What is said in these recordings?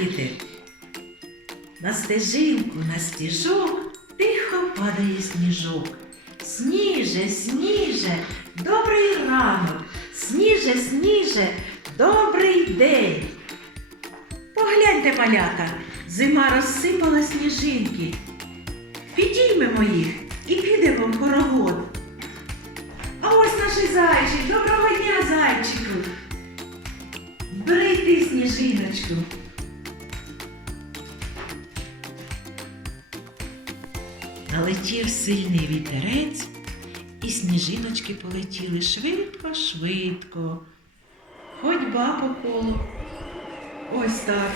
діти. На стежинку, на стіжок тихо падає сніжок. Сніже, сніже, добрий ранок, сніже, сніже, добрий день. Погляньте, малята, зима розсипала сніжинки. Підіймемо їх і підемо в хоровод. А ось наш зайчик. Доброго дня, зайчику. Бери ти сніжиночку. Налетів сильний вітерець, і сніжиночки полетіли швидко, швидко. Ходьба по колу. Ось так.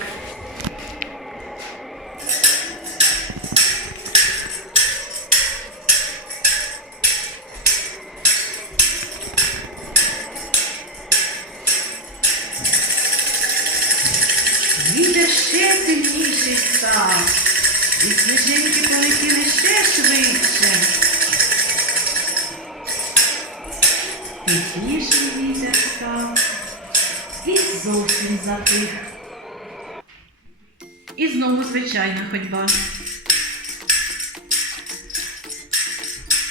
Став. І зовсім затих. І знову звичайна ходьба.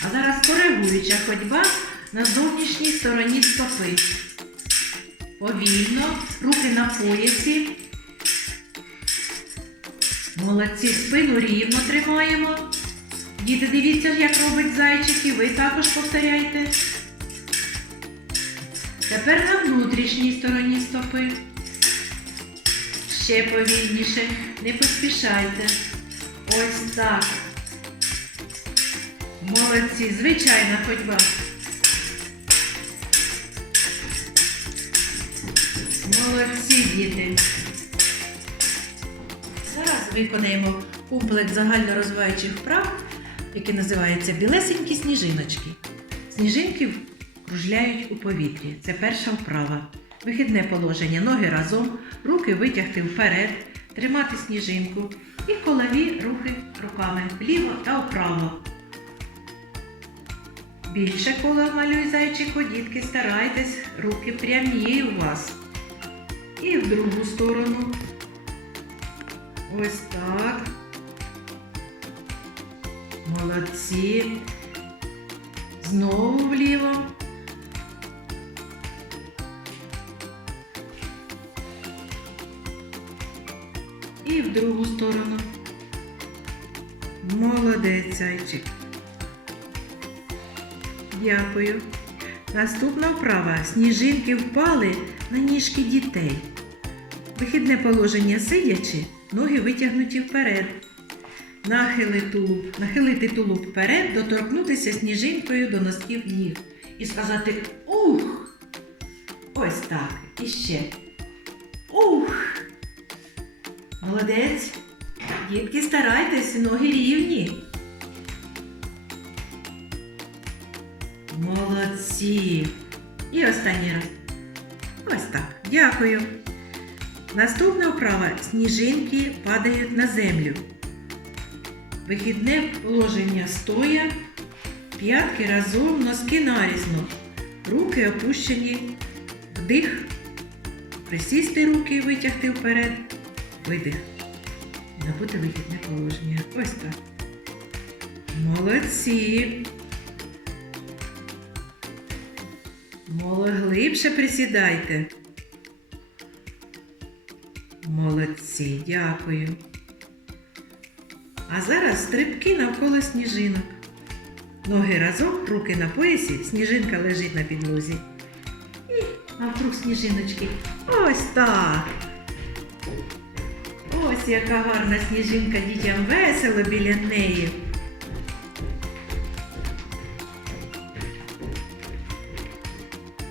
А зараз коригуюча ходьба на зовнішній стороні стопи. Повільно, руки на поясі. Молодці, спину рівно тримаємо. Діти, дивіться, як робить зайчик, і ви також повторяйте. Тепер на внутрішній стороні стопи. Ще повільніше, не поспішайте. Ось так. Молодці, звичайна ходьба. Молодці, діти. Зараз виконаємо комплекс загальнорозвиваючих вправ, який називається білесенькі сніжиночки. Сніжинки кружляють у повітрі. Це перша вправа. Вихідне положення. Ноги разом, руки витягти вперед, тримати сніжинку і колові рухи руками вліво та вправо. Більше коло малюй зайчику, дітки, старайтесь, руки прямі у вас. І в другу сторону. Ось так. Молодці. Знову вліво. В другу сторону. Молодець, зайчик. Дякую. Наступна вправа. Сніжинки впали на ніжки дітей. Вихідне положення сидячи, ноги витягнуті вперед. Нахили тулуб, нахилити тулуб вперед, доторкнутися сніжинкою до носків ніг. І сказати ух! Ось так. І ще. Молодець. Дітки, старайтесь, ноги рівні. Молодці. І останній раз. Ось так. Дякую. Наступна вправа. Сніжинки падають на землю. Вихідне положення стоя, п'ятки разом, носки нарізно, руки опущені, вдих, присісти руки витягти вперед, видих. Набути вихідне положення. Ось так. Молодці. Моло глибше присідайте. Молодці, дякую. А зараз стрибки навколо сніжинок. Ноги разом, руки на поясі, сніжинка лежить на підлозі. І навкруг сніжиночки. Ось так. Ось яка гарна сніжинка дітям весело біля неї.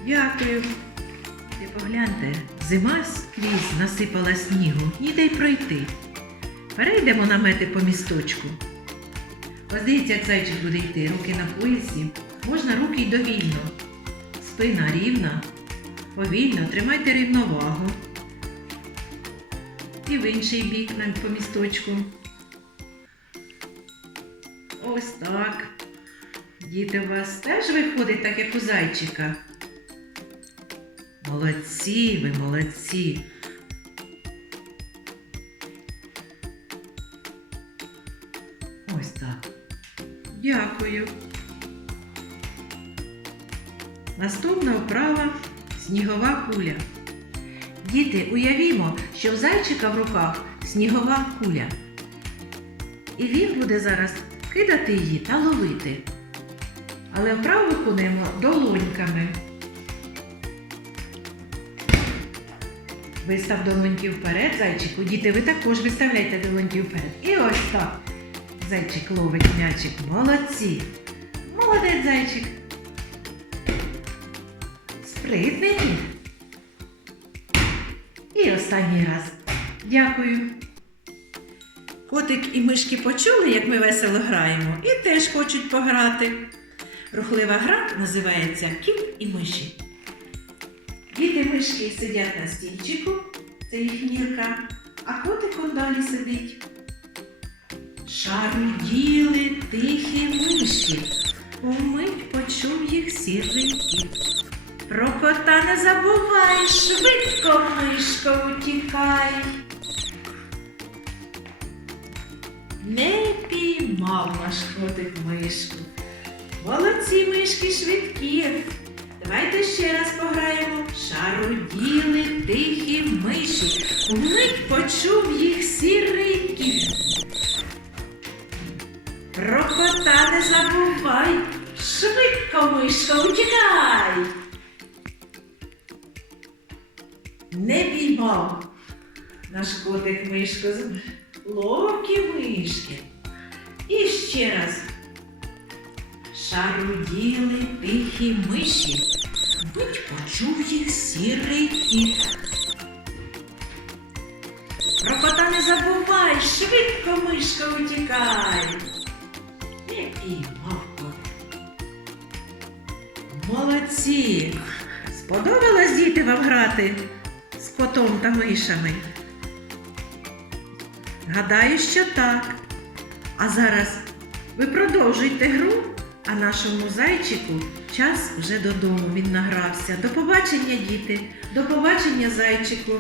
Дякую. Ти погляньте, зима скрізь насипала снігу, ніде й пройти. Перейдемо намети по місточку. Ось дивіться, як зайчик буде йти, руки на поясі. Можна руки й довільно. Спина рівна. Повільно тримайте рівновагу і в інший бік по місточку. Ось так. Діти у вас теж виходить так, як у зайчика. Молодці ви, молодці. Ось так. Дякую. Наступна вправа снігова куля. Діти, уявімо, що в зайчика в руках снігова куля. І він буде зараз кидати її та ловити. Але вправу виконуємо долоньками. Вистав долоньки вперед, зайчику. Діти, ви також виставляйте долоньки вперед. І ось так. Зайчик ловить м'ячик. Молодці. Молодець зайчик. Спритний. Останній раз. Дякую. Котик і мишки почули, як ми весело граємо, і теж хочуть пограти. Рухлива гра називається Кіт і миші. Діти мишки сидять на стільчику, це їх мірка, а котик он далі сидить. Шаруділи тихі миші, умить почув їх сірий кіт. Про кота не забувай, швидко мишко утікай. Не піймав наш котик мишку. Молодці мишки швидкі. Давайте ще раз пограємо. Шаруділи тихі миші. Умить почув їх сірий кіт. Про кота не забувай. Швидко мишко утікай. Не піймав наш котик мишку. Ловкі мишки. І ще раз. Шаруділи тихі миші, будь почув їх сірий кіт. Про кота не забувай, швидко мишка утікай. Не піймав котик. Молодці! Сподобалось діти вам грати з котом та мишами? Гадаю, що так. А зараз ви продовжуйте гру, а нашому зайчику час вже додому. Він награвся. До побачення, діти, до побачення, зайчику.